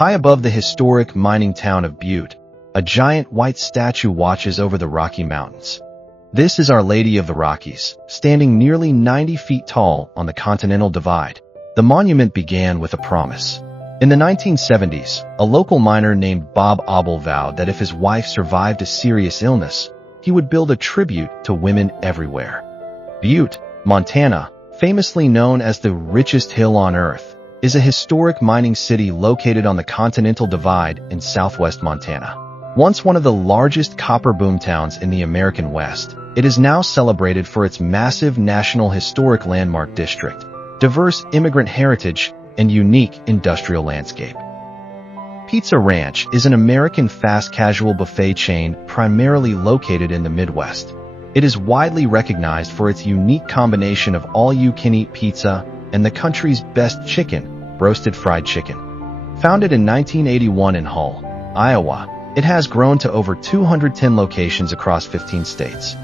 High above the historic mining town of Butte, a giant white statue watches over the Rocky Mountains. This is Our Lady of the Rockies, standing nearly 90 feet tall on the Continental Divide. The monument began with a promise. In the 1970s, a local miner named Bob Abel vowed that if his wife survived a serious illness, he would build a tribute to women everywhere. Butte, Montana, famously known as the richest hill on Earth, is a historic mining city located on the Continental Divide in southwest Montana. Once one of the largest copper boomtowns in the American West, it is now celebrated for its massive National Historic Landmark District, diverse immigrant heritage, and unique industrial landscape. Pizza Ranch is an American fast-casual buffet chain primarily located in the Midwest. It is widely recognized for its unique combination of all-you-can-eat pizza and the country's best chicken, roasted fried chicken. Founded in 1981 in Hull, Iowa, it has grown to over 210 locations across 15 states.